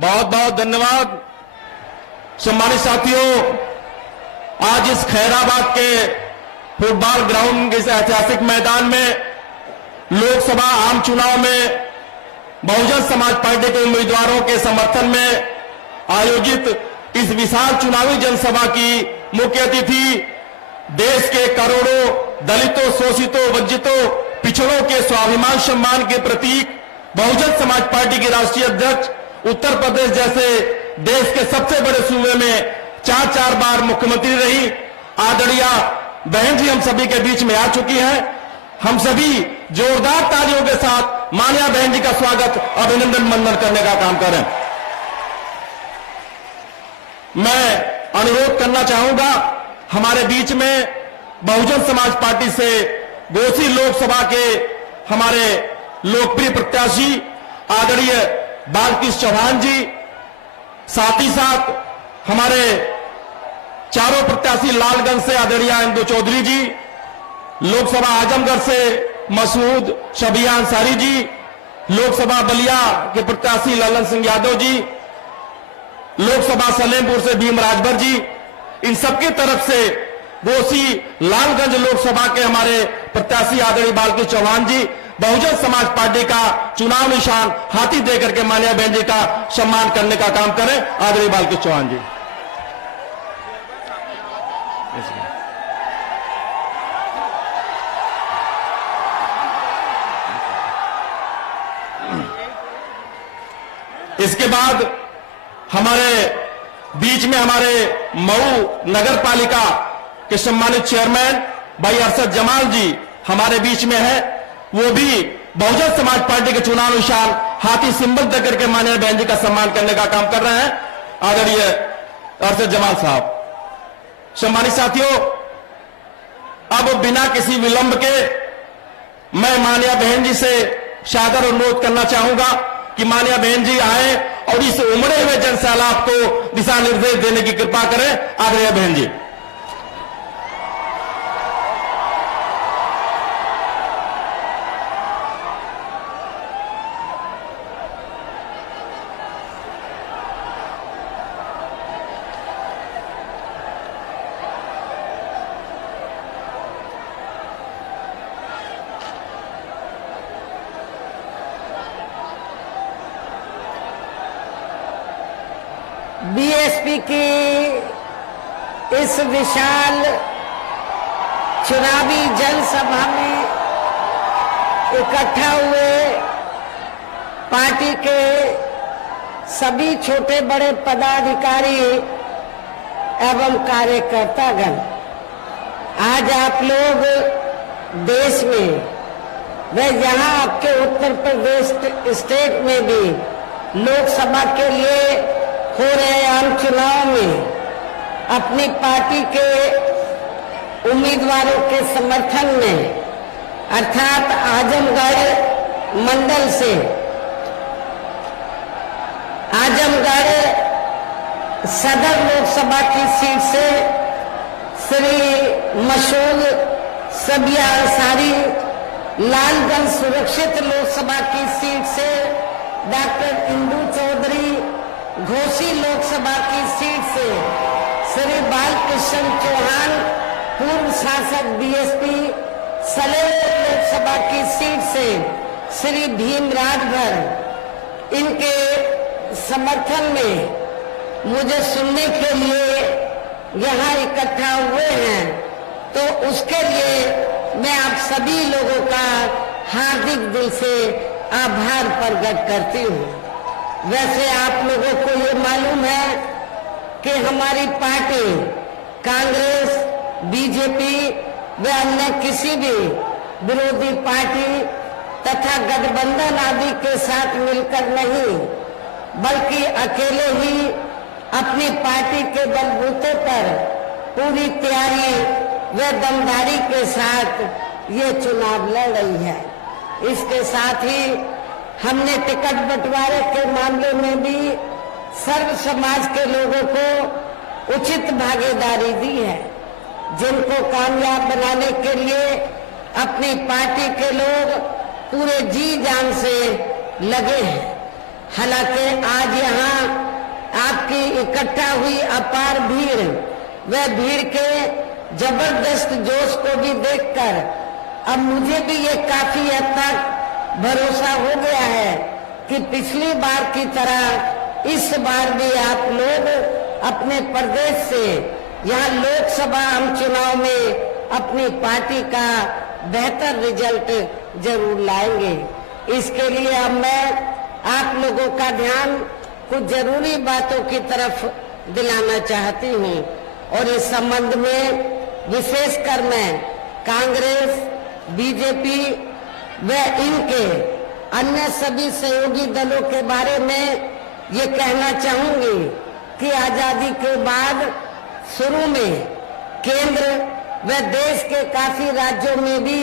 बहुत बहुत धन्यवाद। सम्मानित साथियों, आज इस खैराबाद के फुटबॉल ग्राउंड के इस ऐतिहासिक मैदान में लोकसभा आम चुनाव में बहुजन समाज पार्टी के उम्मीदवारों के समर्थन में आयोजित इस विशाल चुनावी जनसभा की मुख्य अतिथि देश के करोड़ों दलितों, शोषितों, वंचितों, पिछड़ों के स्वाभिमान सम्मान के प्रतीक बहुजन समाज पार्टी की राष्ट्रीय अध्यक्ष, उत्तर प्रदेश जैसे देश के सबसे बड़े सूबे में 4 बार मुख्यमंत्री रही आदरणीय बहन जी हम सभी के बीच में आ चुकी हैं। हम सभी जोरदार तालियों के साथ मान्या बहन जी का स्वागत, अभिनंदन, वंदन करने का काम करें। मैं अनुरोध करना चाहूंगा, हमारे बीच में बहुजन समाज पार्टी से घोसी लोकसभा के हमारे लोकप्रिय प्रत्याशी आदरणीय बालकृष्ण चौहान जी, साथ ही साथ हमारे चारों प्रत्याशी लालगंज से आदरणीय इंदु चौधरी जी, लोकसभा आजमगढ़ से मसूद शबिया अंसारी जी, लोकसभा बलिया के प्रत्याशी ललन सिंह यादव जी, लोकसभा सलेमपुर से भीम राजभर जी, इन सबकी तरफ से घोसी लालगंज लोकसभा के हमारे प्रत्याशी आदरणीय बालकृष्ण चौहान जी बहुजन समाज पार्टी का चुनाव निशान हाथी देकर के मान्या बहन जी का सम्मान करने का काम करें। आदरणीय बालकृष्ण चौहान जी। इसके बाद हमारे बीच में हमारे मऊ नगर पालिका के सम्मानित चेयरमैन भाई अरशद जमाल जी हमारे बीच में है। वो भी बहुजन समाज पार्टी के चुनाव निशान हाथी सिंबल देकर के माननीय बहन जी का सम्मान करने का काम कर रहे हैं। आदरणीय अरशद जमाल साहब। सम्मानित साथियों, अब बिना किसी विलंब के मैं मान्या बहन जी से सादर अनुरोध करना चाहूंगा कि मान्या बहन जी आए और इस उमड़े हुए जनसैलाब को दिशा निर्देश देने की कृपा करें। आदरणीय बहन जी। बीएसपी की इस विशाल चुनावी जनसभा में इकट्ठा हुए पार्टी के सभी छोटे बड़े पदाधिकारी एवं कार्यकर्तागण, आज आप लोग देश में व यहाँ आपके उत्तर प्रदेश स्टेट में भी लोकसभा के लिए हो रहे आम चुनाव में अपनी पार्टी के उम्मीदवारों के समर्थन में अर्थात आजमगढ़ मंडल से आजमगढ़ सदर लोकसभा की सीट से श्री मसूद शबिया अंसारी, लालगंज सुरक्षित लोकसभा की सीट से डॉक्टर इंदु चौधरी, घोसी लोकसभा की सीट से श्री बालकृष्ण चौहान, पूर्व सांसद बीएसपी, सलेमपुर लोकसभा की सीट से श्री भीम राजभर, इनके समर्थन में मुझे सुनने के लिए यहाँ इकट्ठा हुए हैं, तो उसके लिए मैं आप सभी लोगों का हार्दिक दिल से आभार प्रकट करती हूँ। वैसे आप लोगों को ये मालूम है कि हमारी पार्टी कांग्रेस, बीजेपी व अन्य किसी भी विरोधी पार्टी तथा गठबंधन आदि के साथ मिलकर नहीं, बल्कि अकेले ही अपनी पार्टी के बलबूते पर पूरी तैयारी व दमदारी के साथ ये चुनाव लड़ रही है। इसके साथ ही हमने टिकट बंटवारे के मामले में भी सर्व समाज के लोगों को उचित भागीदारी दी है, जिनको कामयाब बनाने के लिए अपनी पार्टी के लोग पूरे जी जान से लगे हैं। हालांकि आज यहाँ आपकी इकट्ठा हुई अपार भीड़, वह भीड़ के जबरदस्त जोश को भी देखकर अब मुझे भी ये काफी हद तक भरोसा हो गया है कि पिछली बार की तरह इस बार भी आप लोग अपने प्रदेश से यहाँ लोकसभा आम चुनाव में अपनी पार्टी का बेहतर रिजल्ट जरूर लाएंगे। इसके लिए अब मैं आप लोगों का ध्यान कुछ जरूरी बातों की तरफ दिलाना चाहती हूँ और इस संबंध में विशेषकर मैं कांग्रेस, बीजेपी व इनके अन्य सभी सहयोगी दलों के बारे में ये कहना चाहूंगी कि आजादी के बाद शुरू में केंद्र व देश के काफी राज्यों में भी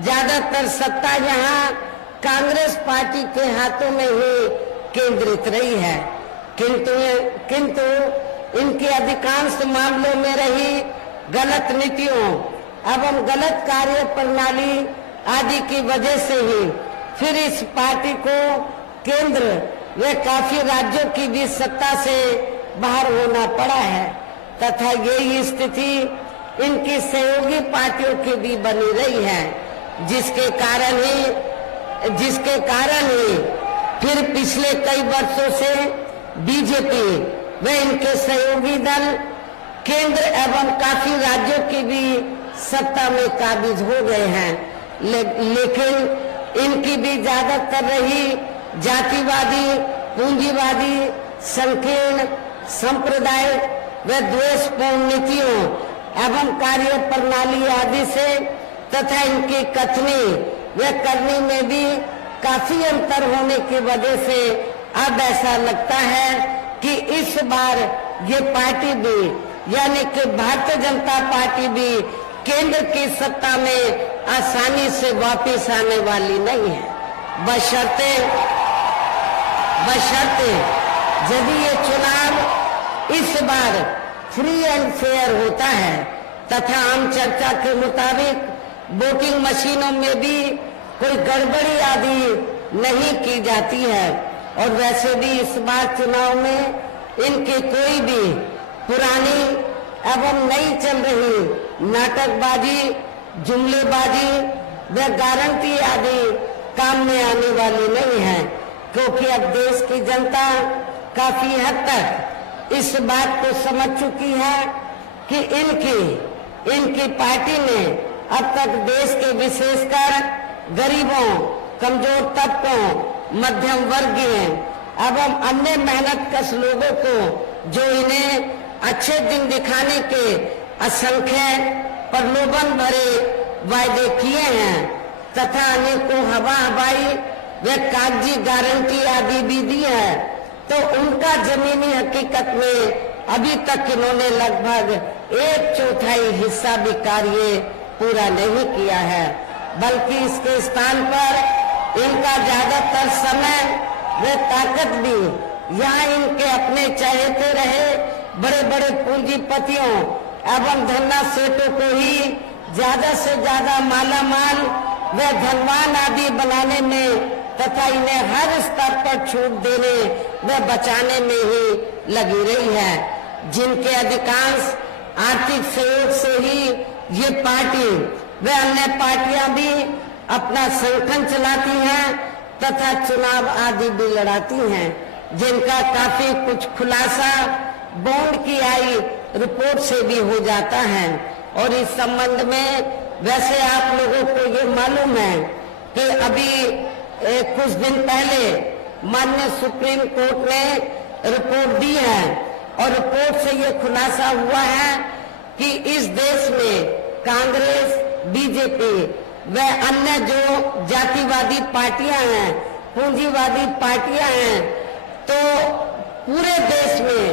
ज्यादातर सत्ता यहाँ कांग्रेस पार्टी के हाथों में ही केंद्रित रही है, किंतु इनके अधिकांश मामलों में रही गलत नीतियों एवं गलत कार्य प्रणाली आदि की वजह से ही फिर इस पार्टी को केंद्र व काफी राज्यों की भी सत्ता से बाहर होना पड़ा है तथा यही स्थिति इनकी सहयोगी पार्टियों की भी बनी रही है, जिसके कारण ही फिर पिछले कई वर्षों से बीजेपी व इनके सहयोगी दल केंद्र एवं काफी राज्यों की भी सत्ता में काबिज हो गए हैं, लेकिन इनकी भी ज्यादातर रही जातिवादी, पूंजीवादी, संकीर्ण, सांप्रदायिक व द्वेषपूर्ण नीतियों एवं कार्य प्रणाली आदि से तथा इनकी कथनी व करनी में भी काफी अंतर होने की वजह से अब ऐसा लगता है कि इस बार ये पार्टी भी यानी कि भारतीय जनता पार्टी भी केंद्र की सत्ता में आसानी से वापस आने वाली नहीं है, बशर्ते यदि ये चुनाव इस बार फ्री एंड फेयर होता है तथा आम चर्चा के मुताबिक वोटिंग मशीनों में भी कोई गड़बड़ी आदि नहीं की जाती है और वैसे भी इस बार चुनाव में इनकी कोई भी पुरानी एवं नई चल रही नाटकबाजी, जुमलेबाजी व गारंटी आदि काम में आने वाली नहीं है, क्योंकि अब देश की जनता काफी हद तक इस बात को समझ चुकी है कि इनकी पार्टी ने अब तक देश के विशेषकर गरीबों, कमजोर तबकों, मध्यम वर्गीय एवं अन्य मेहनतकश लोगों को जो इन्हें अच्छे दिन दिखाने के असंख्य प्रलोभन भरे वायदे किए हैं तथा अनेकों हवाई व कागजी गारंटी आदि भी दी है, तो उनका जमीनी हकीकत में अभी तक इन्होंने लगभग 1/4 हिस्सा भी कार्य पूरा नहीं किया है, बल्कि इसके स्थान पर इनका ज्यादातर समय व ताकत भी यहाँ इनके अपने चाहते रहे बड़े बड़े पूंजीपतियों एवं धन्ना सेठों को ही ज्यादा से ज्यादा मालामाल व धनवान आदि बनाने में तथा इन्हें हर स्तर पर छूट देने व बचाने में ही लगी रही है, जिनके अधिकांश आर्थिक सहयोग से ही ये पार्टी व अन्य पार्टियां भी अपना संगठन चलाती हैं तथा चुनाव आदि भी लड़ाती हैं, जिनका काफी कुछ खुलासा बॉन्ड की आई रिपोर्ट से भी हो जाता है। और इस संबंध में वैसे आप लोगों को ये मालूम है कि अभी कुछ दिन पहले माननीय सुप्रीम कोर्ट ने रिपोर्ट दी है और रिपोर्ट से ये खुलासा हुआ है कि इस देश में कांग्रेस, बीजेपी व अन्य जो जातिवादी पार्टियां हैं, पूंजीवादी पार्टियां हैं, तो पूरे देश में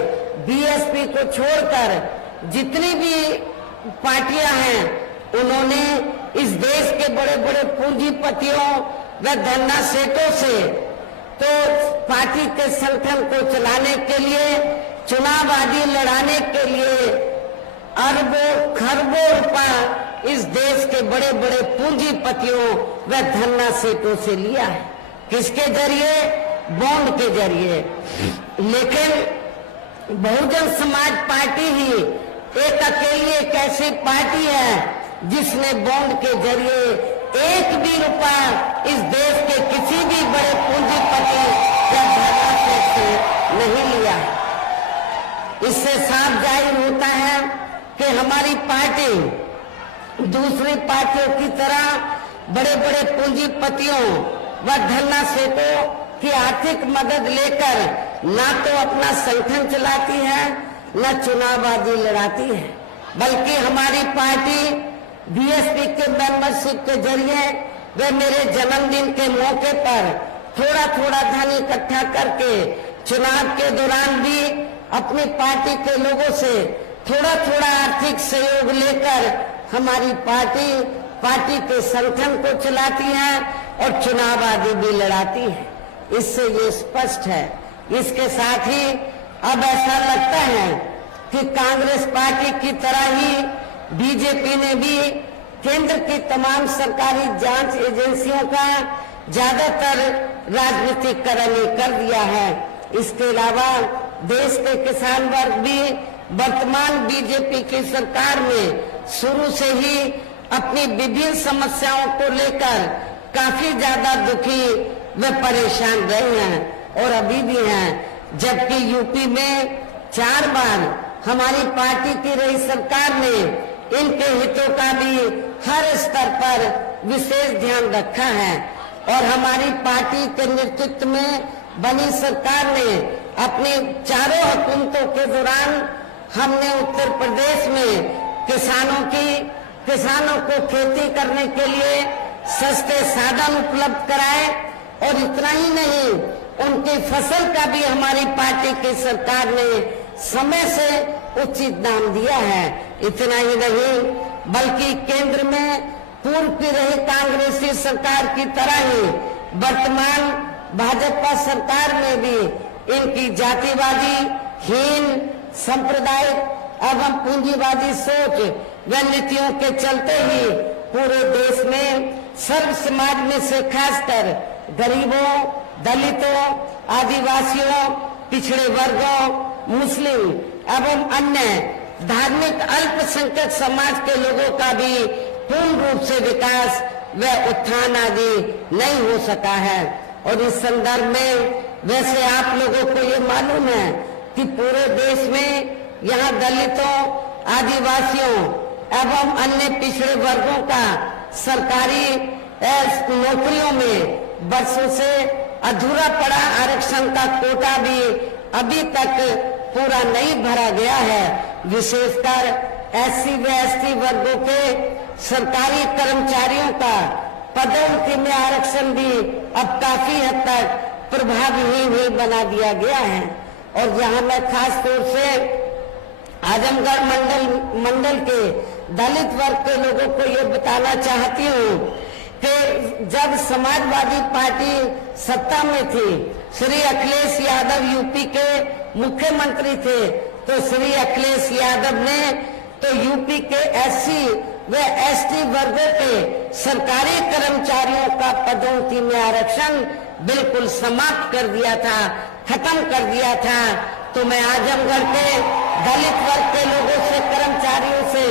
बीएसपी को छोड़कर जितनी भी पार्टियां हैं उन्होंने इस देश के बड़े बड़े पूंजीपतियों व धन्ना सेठों से तो पार्टी के संगठन को चलाने के लिए, चुनाव आदि लड़ाने के लिए अरबों खरबों रुपया इस देश के बड़े बड़े पूंजीपतियों व धन्ना सेठों से लिया है। किसके जरिए? बॉन्ड के जरिए। लेकिन बहुजन समाज पार्टी ही एक अकेली एक ऐसी पार्टी है जिसने बॉन्ड के जरिए एक भी रुपया इस देश के किसी भी बड़े पूंजीपति या धनाढ्य से नहीं लिया। इससे साफ जाहिर होता है कि हमारी पार्टी दूसरी पार्टियों की तरह बड़े बड़े पूंजीपतियों व धनाढ्यों की आर्थिक मदद लेकर ना तो अपना संगठन चलाती है न चुनावबाजी लड़ाती है, बल्कि हमारी पार्टी बीएसपी के मेंबरशिप के जरिए वे मेरे जन्मदिन के मौके पर थोड़ा थोड़ा धन इकट्ठा करके चुनाव के दौरान भी अपनी पार्टी के लोगों से थोड़ा थोड़ा आर्थिक सहयोग लेकर हमारी पार्टी के संगठन को चलाती है और चुनाव आदि भी लड़ाती है। इससे ये स्पष्ट है। इसके साथ ही अब ऐसा लगता है कि कांग्रेस पार्टी की तरह ही बीजेपी ने भी केंद्र की तमाम सरकारी जांच एजेंसियों का ज्यादातर राजनीतिकरण कर दिया है। इसके अलावा देश के किसान वर्ग भी वर्तमान बीजेपी की सरकार में शुरू से ही अपनी विभिन्न समस्याओं को लेकर काफी ज्यादा दुखी व परेशान रहे हैं और अभी भी हैं। जबकि यूपी में 4 बार हमारी पार्टी की रही सरकार ने इनके हितों का भी हर स्तर पर विशेष ध्यान रखा है और हमारी पार्टी के नेतृत्व में बनी सरकार ने अपनी चारों हुकूमतों के दौरान हमने उत्तर प्रदेश में किसानों को खेती करने के लिए सस्ते साधन उपलब्ध कराए और इतना ही नहीं, उनकी फसल का भी हमारी पार्टी की सरकार ने समय से उचित दाम दिया है। इतना ही नहीं, बल्कि केंद्र में पूर्व की रही कांग्रेसी सरकार की तरह ही वर्तमान भाजपा सरकार में भी इनकी जातिवादी, हीन, सांप्रदायिक एवं पूंजीवादी सोच व नीतियों के चलते ही पूरे देश में सर्व समाज में से खासकर गरीबों, दलितों, आदिवासियों, पिछड़े वर्गों, मुस्लिम एवं अन्य धार्मिक अल्पसंख्यक समाज के लोगों का भी पूर्ण रूप से विकास व उत्थान आदि नहीं हो सका है। और इस संदर्भ में वैसे आप लोगों को ये मालूम है कि पूरे देश में यहाँ दलितों, आदिवासियों एवं अन्य पिछड़े वर्गों का सरकारी नौकरियों में वर्षों से अधूरा पड़ा आरक्षण का कोटा भी अभी तक पूरा नहीं भरा गया है। विशेषकर एससी व एसटी वर्गों के सरकारी कर्मचारियों का पदोन्नति में आरक्षण भी अब काफी हद तक प्रभावहीन ही बना दिया गया है। और यहाँ मैं खास तौर से आजमगढ़ मंडल के दलित वर्ग के लोगों को ये बताना चाहती हूँ कि जब समाजवादी पार्टी सत्ता में थी, श्री अखिलेश यादव यूपी के मुख्यमंत्री थे, तो श्री अखिलेश यादव ने तो यूपी के एससी व एसटी वर्गों के सरकारी कर्मचारियों का पदोन्नति में आरक्षण बिल्कुल समाप्त कर दिया था, खत्म कर दिया था। तो मैं आजमगढ़ के दलित वर्ग के लोगों से, कर्मचारियों से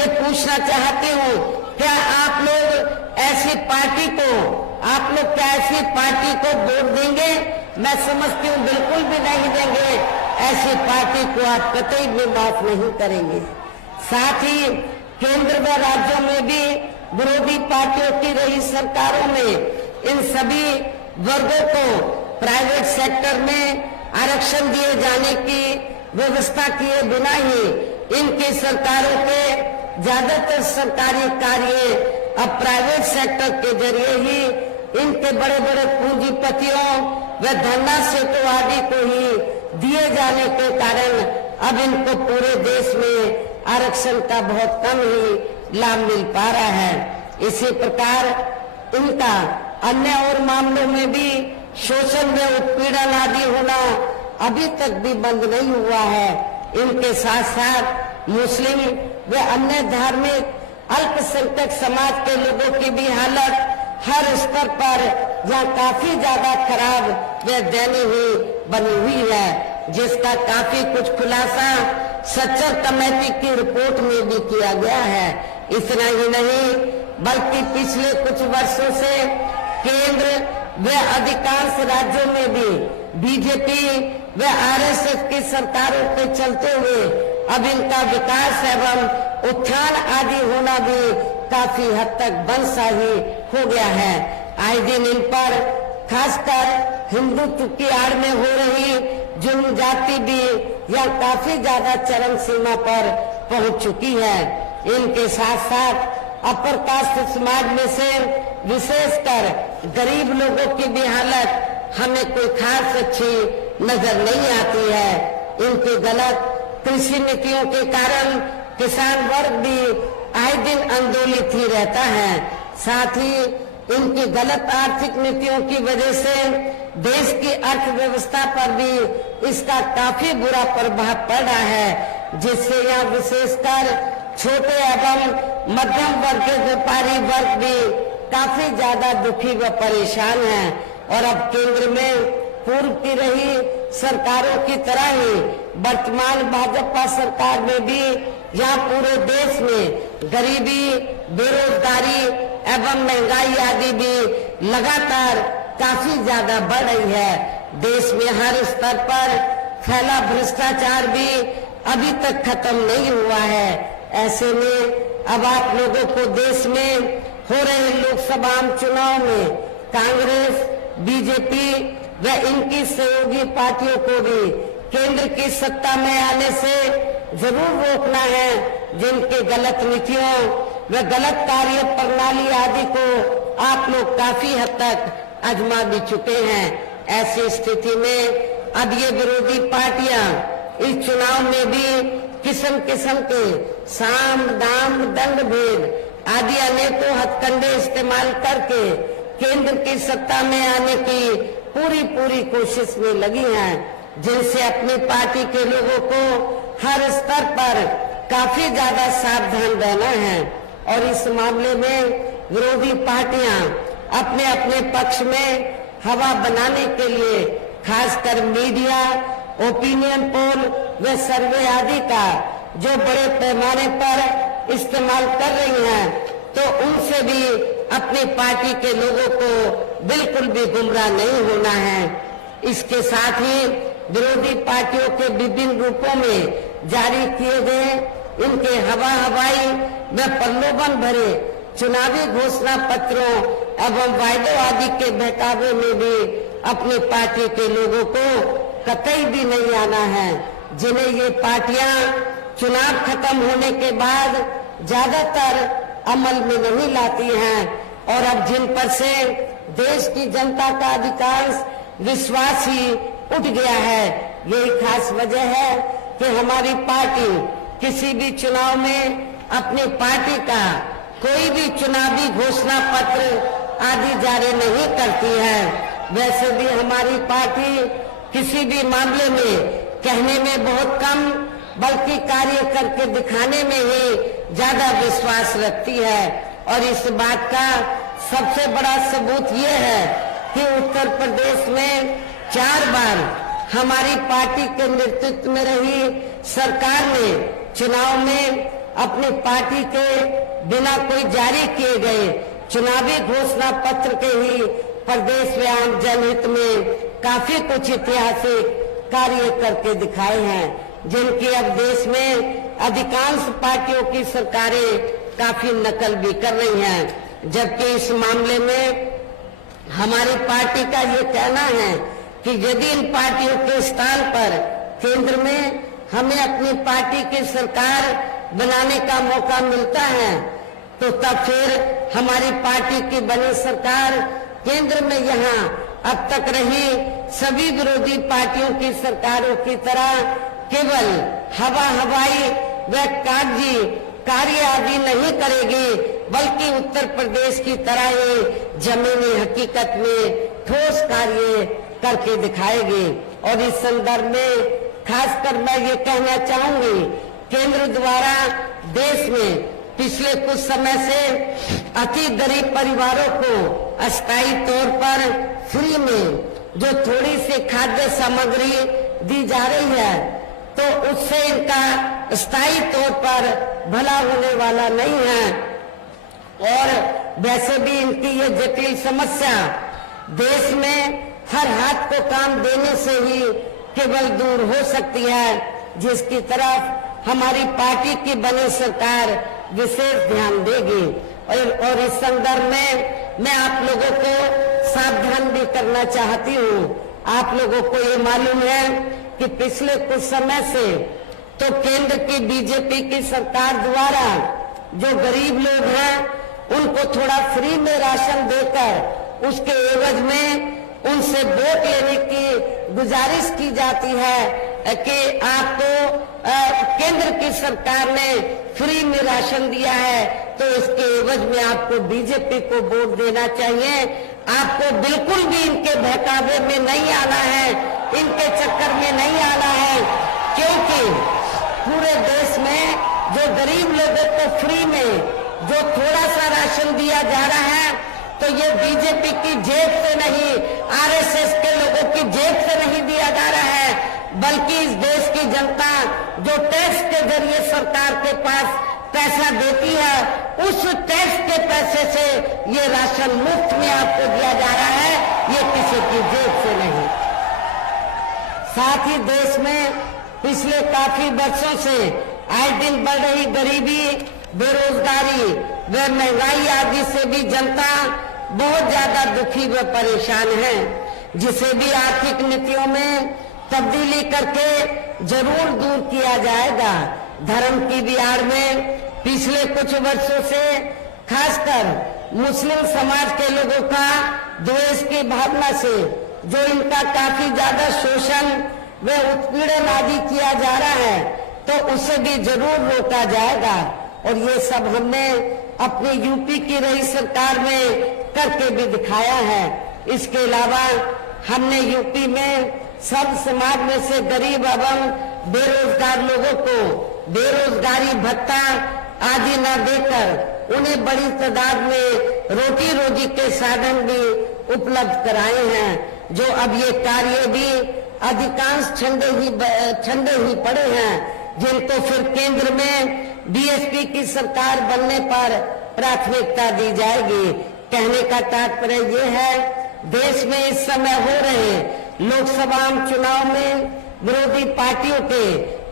ये पूछना चाहती हूँ, क्या आप लोग ऐसी पार्टी को वोट देंगे? मैं समझती हूँ बिल्कुल भी नहीं देंगे। ऐसी पार्टी को आप कतई भी माफ नहीं करेंगे। साथ ही केंद्र व राज्यों में भी विरोधी पार्टियों की रही सरकारों में इन सभी वर्गों को प्राइवेट सेक्टर में आरक्षण दिए जाने की व्यवस्था किए बिना ही इनकी सरकारों के ज्यादातर सरकारी कार्य अब प्राइवेट सेक्टर के जरिए ही इनके बड़े बड़े पूंजीपतियों व धनाढ्यों आदि को ही दिए जाने के कारण अब इनको पूरे देश में आरक्षण का बहुत कम ही लाभ मिल पा रहा है। इसी प्रकार इनका अन्य और मामलों में भी शोषण व उत्पीड़न आदि होना अभी तक भी बंद नहीं हुआ है। इनके साथ साथ मुस्लिम व अन्य धार्मिक अल्पसंख्यक समाज के लोगों की भी हालत हर स्तर पर यह काफी ज्यादा खराब व दयनीय हुई बनी हुई है, जिसका काफी कुछ खुलासा सच्चर कमेटी की रिपोर्ट में भी किया गया है। इतना ही नहीं बल्कि पिछले कुछ वर्षों से केंद्र व अधिकांश राज्यों में भी बीजेपी व आरएसएस की सरकारों के चलते हुए अब इनका विकास एवं उत्थान आदि होना भी काफी हद तक बंदशाही हो गया है। आए दिन इन पर खासकर हिंदुत्व की आड़ में हो रही जुल्म जाति भी यह काफी ज्यादा चरम सीमा पर पहुंच चुकी है। इनके साथ साथ अपर कास्ट समाज में से विशेषकर गरीब लोगों की भी हालत हमें कोई खास अच्छी नजर नहीं आती है। इनकी गलत कृषि नीतियों के कारण किसान वर्ग भी आए दिन आंदोलित ही रहता है। साथ ही इनकी गलत आर्थिक नीतियों की वजह से देश की अर्थव्यवस्था पर भी इसका काफी बुरा प्रभाव पड़ रहा है, जिससे यहाँ विशेषकर छोटे एवं मध्यम वर्ग के व्यापारी वर्ग भी काफी ज्यादा दुखी व परेशान हैं। और अब केंद्र में पूर्व की रही सरकारों की तरह ही वर्तमान भाजपा सरकार में भी यहाँ पूरे देश में गरीबी, बेरोजगारी एवं महंगाई आदि भी लगातार काफी ज्यादा बढ़ रही है। देश में हर स्तर पर फैला भ्रष्टाचार भी अभी तक खत्म नहीं हुआ है। ऐसे में अब आप लोगों को देश में हो रहे लोकसभा चुनाव में कांग्रेस, बीजेपी व इनकी सहयोगी पार्टियों को भी केंद्र की सत्ता में आने से जरूर रोकना है, जिनके गलत नीतियों व गलत कार्य प्रणाली आदि को आप लोग काफी हद तक आजमा भी चुके हैं। ऐसी स्थिति में अब ये विरोधी पार्टियां इस चुनाव में भी किस्म किस्म के साम, दाम, दंड भेद आदि अनेकों हथकंडे इस्तेमाल करके केंद्र की सत्ता में आने की पूरी कोशिश में लगी हैं, जिनसे अपनी पार्टी के लोगों को हर स्तर पर काफी ज्यादा सावधान रहना है। और इस मामले में विरोधी पार्टियां अपने अपने पक्ष में हवा बनाने के लिए खासकर मीडिया, ओपिनियन पोल व सर्वे आदि का जो बड़े पैमाने पर इस्तेमाल कर रही हैं, तो उनसे भी अपनी पार्टी के लोगों को बिल्कुल भी गुमराह नहीं होना है। इसके साथ ही विरोधी पार्टियों के विभिन्न रूपों में जारी किए गए इनके हवाई व प्रलोभन भरे चुनावी घोषणा पत्रों एवं वायदों आदि के बहकावे में भी अपनी पार्टी के लोगों को कतई भी नहीं आना है, जिन्हें ये पार्टियां चुनाव खत्म होने के बाद ज्यादातर अमल में नहीं लाती हैं और अब जिन पर से देश की जनता का अधिकांश विश्वास ही उठ गया है। यही खास वजह है कि हमारी पार्टी किसी भी चुनाव में अपनी पार्टी का कोई भी चुनावी घोषणा पत्र आदि जारी नहीं करती है। वैसे भी हमारी पार्टी किसी भी मामले में कहने में बहुत कम बल्कि कार्य करके दिखाने में ही ज्यादा विश्वास रखती है। और इस बात का सबसे बड़ा सबूत ये है कि उत्तर प्रदेश में 4 बार हमारी पार्टी के नेतृत्व में रही सरकार ने चुनाव में अपनी पार्टी के बिना कोई जारी किए गए चुनावी घोषणा पत्र के ही प्रदेश में आम जनहित में काफी कुछ ऐतिहासिक कार्य करके दिखाए हैं, जिनकी अब देश में अधिकांश पार्टियों की सरकारें काफी नकल भी कर रही हैं। जबकि इस मामले में हमारी पार्टी का ये कहना है कि यदि इन पार्टियों के स्थान पर केंद्र में हमें अपनी पार्टी की सरकार बनाने का मौका मिलता है, तो तब फिर हमारी पार्टी की बनी सरकार केंद्र में यहाँ अब तक रही सभी विरोधी पार्टियों की सरकारों की तरह केवल हवाई व कागजी कार्य आदि नहीं करेगी, बल्कि उत्तर प्रदेश की तरह ही जमीनी हकीकत में ठोस कार्य करके दिखाएगी। और इस संदर्भ में खासकर मैं ये कहना चाहूंगी, केंद्र द्वारा देश में पिछले कुछ समय से अति गरीब परिवारों को अस्थायी तौर पर फ्री में जो थोड़ी सी खाद्य सामग्री दी जा रही है, तो उससे इनका स्थायी तौर पर भला होने वाला नहीं है। और वैसे भी इनकी ये जटिल समस्या देश में हर हाथ को काम देने से ही केवल दूर हो सकती है, जिसकी तरफ हमारी पार्टी की बनी सरकार विशेष ध्यान देगी। और इस संदर्भ में मैं आप लोगों को सावधान भी करना चाहती हूँ। आप लोगों को ये मालूम है कि पिछले कुछ समय से तो केंद्र की बीजेपी की सरकार द्वारा जो गरीब लोग हैं उनको थोड़ा फ्री में राशन देकर उसके एवज में उनसे वोट लेने की गुजारिश की जाती है कि आपको केंद्र की सरकार ने फ्री में राशन दिया है, तो इसके एवज में आपको बीजेपी को वोट देना चाहिए। आपको बिल्कुल भी इनके बहकावे में नहीं आना है, इनके चक्कर में नहीं आना है, क्योंकि पूरे देश में जो गरीब लोगों को फ्री में जो थोड़ा सा राशन दिया जा रहा है, तो ये बीजेपी की जेब से नहीं, आरएसएस के लोगों की जेब से नहीं दिया जा रहा है, बल्कि इस देश की जनता जो टैक्स के जरिए सरकार के पास पैसा देती है, उस टैक्स के पैसे से ये राशन मुफ्त में आपको दिया जा रहा है, ये किसी की जेब से नहीं। साथ ही देश में पिछले काफी वर्षों से आए दिन बढ़ रही गरीबी, बेरोजगारी व महंगाई आदि से भी जनता बहुत ज्यादा दुखी व परेशान है, जिसे भी आर्थिक नीतियों में तब्दीली करके जरूर दूर किया जाएगा। धर्म की भी आड़ में पिछले कुछ वर्षों से खासकर मुस्लिम समाज के लोगों का द्वेष की भावना से जो इनका काफी ज्यादा शोषण व उत्पीड़न आदि किया जा रहा है, तो उसे भी जरूर रोका जाएगा। और ये सब हमने अपनी यूपी की रही सरकार में करके भी दिखाया है। इसके अलावा हमने यूपी में सब समाज में से गरीब एवं बेरोजगार लोगों को बेरोजगारी भत्ता आदि न देकर उन्हें बड़ी तादाद में रोटी रोजी के साधन भी उपलब्ध कराए हैं, जो अब ये कार्य भी अधिकांश ठंडे ही पड़े हैं, जिनको फिर केंद्र में बीएसपी की सरकार बनने पर प्राथमिकता दी जाएगी। कहने का तात्पर्य ये है, देश में इस समय हो रहे लोकसभा चुनाव में विरोधी पार्टियों के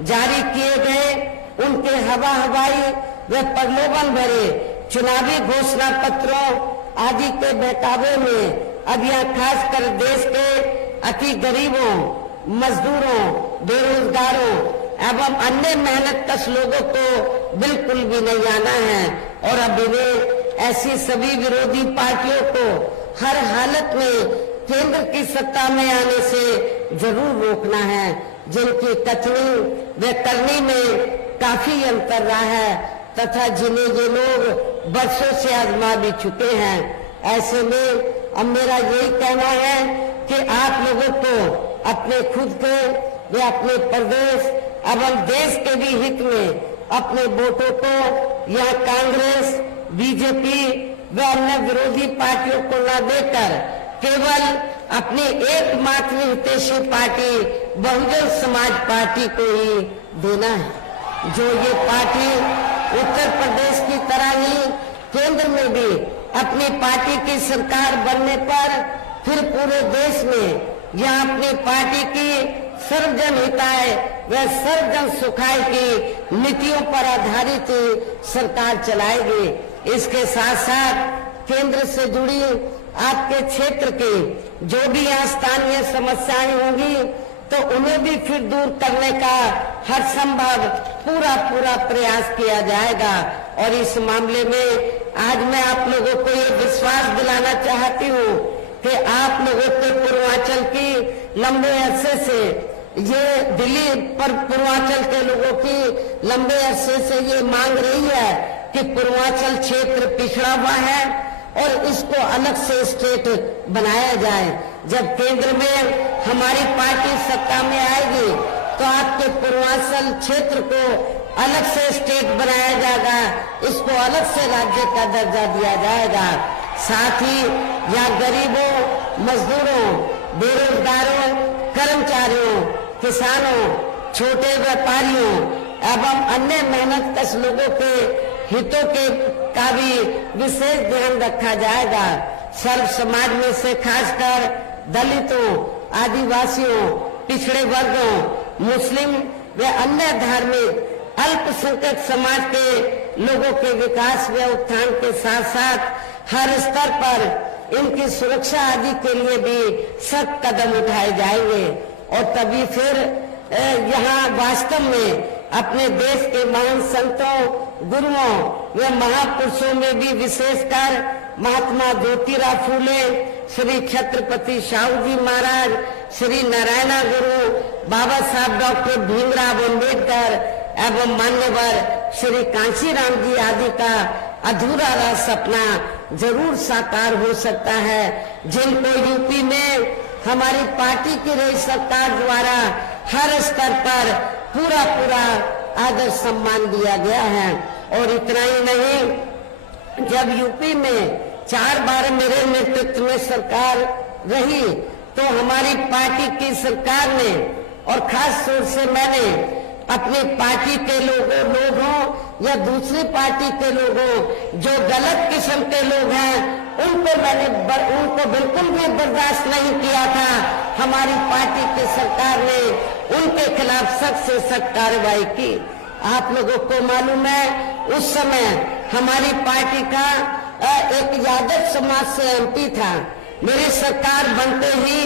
जारी किए गए उनके हवाई व प्रलोभन भरे चुनावी घोषणा पत्रों आदि के बहकावे में अब यह खासकर देश के अति गरीबों, मजदूरों, बेरोजगारों एवं अन्य मेहनतकश लोगों को बिल्कुल भी नहीं आना है। और अब इन्हें ऐसी सभी विरोधी पार्टियों को हर हालत में केंद्र की सत्ता में आने से जरूर रोकना है, जिनकी कथनी व करनी में काफी अंतर रहा है तथा जिन्हें ये लोग वर्षों से आजमा भी चुके हैं। ऐसे में अब मेरा यही कहना है कि आप लोगों को अपने खुद के व अपने प्रदेश एवं देश के भी हित में अपने वोटों को यह कांग्रेस, बीजेपी व अन्य विरोधी पार्टियों को न देकर केवल अपनी एकमात्र हितैषी पार्टी बहुजन समाज पार्टी को ही देना है, जो ये पार्टी उत्तर प्रदेश की तरह ही केंद्र में भी अपनी पार्टी की सरकार बनने पर फिर पूरे देश में यह अपनी पार्टी की सर्वजन हिताय व सर्वजन सुखाय की नीतियों पर आधारित सरकार चलाएगी। इसके साथ साथ केंद्र से जुड़ी आपके क्षेत्र के जो भी यहाँ स्थानीय समस्याएं होंगी, तो उन्हें भी फिर दूर करने का हर संभव पूरा प्रयास किया जाएगा। और इस मामले में आज मैं आप लोगों को ये विश्वास दिलाना चाहती हूँ कि आप लोगों के पूर्वांचल की लंबे अरसे से ये दिल्ली पर पूर्वांचल के लोगों की लंबे अरसे से ये मांग रही है कि पूर्वांचल क्षेत्र पिछड़ा हुआ है और इसको अलग से स्टेट बनाया जाए। जब केंद्र में हमारी पार्टी सत्ता में आएगी तो आपके पूर्वांचल क्षेत्र को अलग से स्टेट बनाया जाएगा, इसको अलग से राज्य का दर्जा दिया जाएगा। साथ ही यहाँ गरीबों, मजदूरों, बेरोजगारों, कर्मचारियों, किसानों, छोटे व्यापारियों एवं अन्य मेहनतकश लोगों के हितों के का भी विशेष ध्यान रखा जाएगा। सर्व समाज में से खासकर दलितों, आदिवासियों, पिछड़े वर्गों, मुस्लिम व अन्य धार्मिक अल्पसंख्यक समाज के लोगों के विकास व उत्थान के साथ साथ हर स्तर पर इनकी सुरक्षा आदि के लिए भी सख्त कदम उठाए जाएंगे और तभी फिर यहाँ वास्तव में अपने देश के महान संतों, गुरुओं व महापुरुषों में भी विशेषकर महात्मा ज्योतिराव फूले, श्री छत्रपति शाहू जी महाराज, श्री नारायण गुरु, बाबा साहब डॉक्टर भीमराव अम्बेडकर एवं मान्यवर श्री कांशीराम जी आदि का अधूरा रहा सपना जरूर साकार हो सकता है, जिनको यूपी में हमारी पार्टी की रही सरकार द्वारा हर स्तर पर पूरा आदर सम्मान दिया गया है। और इतना ही नहीं, जब यूपी में 4 बार मेरे नेतृत्व में सरकार रही तो हमारी पार्टी की सरकार ने और खास तौर से मैंने अपनी पार्टी के लोगों या दूसरी पार्टी के लोगों जो गलत किस्म के लोग हैं उनको बिल्कुल भी बर्दाश्त नहीं किया था। हमारी पार्टी की सरकार ने उनके खिलाफ सख्त से सख्त कार्रवाई की। आप लोगों को मालूम है उस समय हमारी पार्टी का एक यादव समाज से एमपी था। मेरी सरकार बनते ही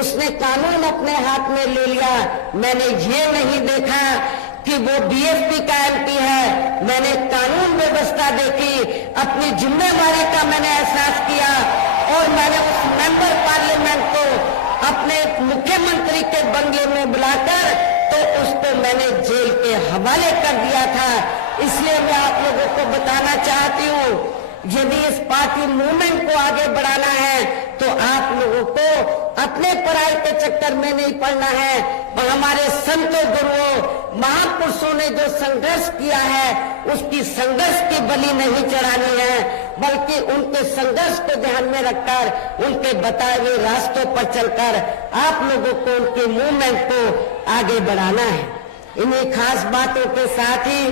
उसने कानून अपने हाथ में ले लिया। मैंने ये नहीं देखा कि वो बीएसपी का एमपी है, मैंने कानून व्यवस्था देखी, अपनी जिम्मेवारी का मैंने एहसास किया और मैंने उस मेंबर पार्लियामेंट को अपने मुख्यमंत्री के बंगले में बुलाकर तो उसको मैंने जेल के हवाले कर दिया था। इसलिए मैं आप लोगों को बताना चाहती हूँ, यदि इस पार्टी मूवमेंट को आगे बढ़ाना है तो आप लोगों को अपने पराये के चक्कर में नहीं पड़ना है। हमारे संतों, गुरुओं, महापुरुषों ने जो संघर्ष किया है उसकी संघर्ष की बलि नहीं चढ़ानी है, बल्कि उनके संघर्ष को ध्यान में रखकर उनके बताए हुए रास्तों पर चलकर आप लोगों को उनके मूवमेंट को आगे बढ़ाना है। इन्हीं खास बातों के साथ ही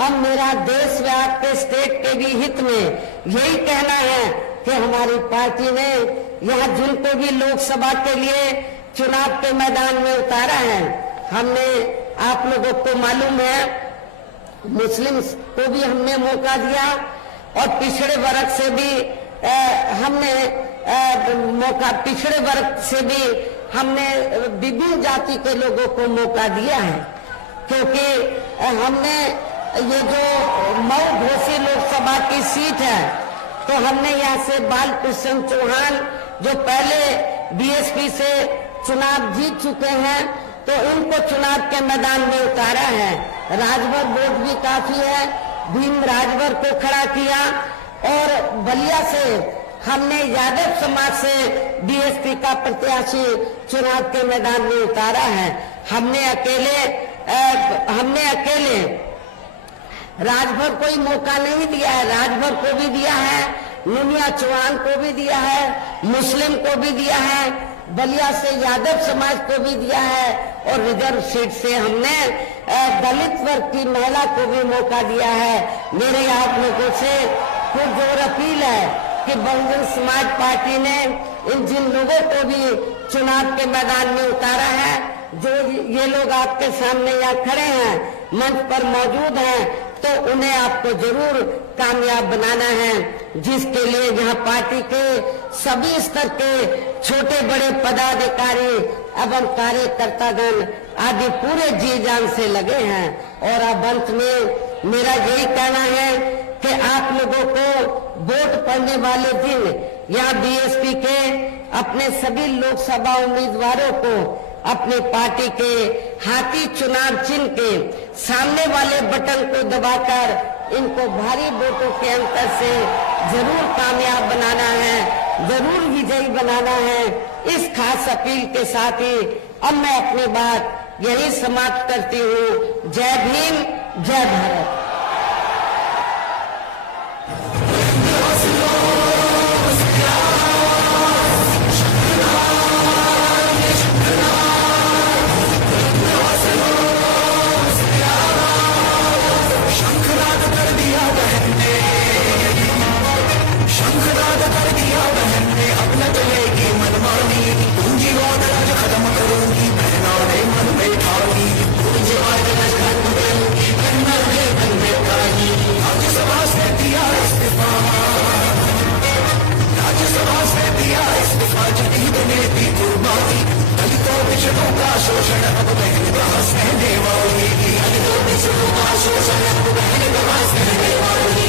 अब मेरा देश व आपके स्टेट के भी हित में यही कहना है कि हमारी पार्टी ने यहाँ जिनको भी लोकसभा के लिए चुनाव के मैदान में उतारा है, हमने आप लोगों को मालूम है मुस्लिम को भी हमने मौका दिया और पिछड़े वर्ग से भी पिछड़े वर्ग से भी हमने विभिन्न जाति के लोगों को मौका दिया है। क्योंकि हमने ये जो मऊ घोसी लोकसभा की सीट है तो हमने यहाँ से बालकृष्ण चौहान जो पहले बीएसपी से चुनाव जीत चुके हैं तो इनको चुनाव के मैदान में उतारा है। राजभर वोट भी काफी है, भीम राजभर को खड़ा किया और बलिया से हमने यादव समाज से बीएसपी का प्रत्याशी चुनाव के मैदान में उतारा है। हमने अकेले राजभर कोई मौका नहीं दिया है, राजभर को भी दिया है, नुनिया चौहान को भी दिया है, मुस्लिम को भी दिया है, बलिया से यादव समाज को भी दिया है और रिजर्व सीट से हमने दलित वर्ग की महिला को भी मौका दिया है। मेरे आप लोगों से खूब जोर अपील है कि बहुजन समाज पार्टी ने इन जिन लोगों को भी चुनाव के मैदान में उतारा है, जो ये लोग आपके सामने यहाँ खड़े हैं, मंच पर मौजूद हैं, तो उन्हें आपको जरूर कामयाब बनाना है, जिसके लिए यहाँ पार्टी के सभी स्तर के छोटे बड़े पदाधिकारी एवं कार्यकर्तागण आदि पूरे जी जान से लगे हैं। और अब अंत में मेरा यही कहना है कि आप लोगों को वोट पड़ने वाले दिन यहाँ बीएसपी के अपने सभी लोकसभा उम्मीदवारों को अपनी पार्टी के हाथी चुनाव चिन्ह के सामने वाले बटन को दबाकर इनको भारी वोटों के अंतर से जरूर कामयाब बनाना है, जरूर विजयी बनाना है। इस खास अपील के साथ ही अब मैं अपनी बात यही समाप्त करती हूँ। जय भीम, जय भारत। शोषण अब बहन का सहने वाली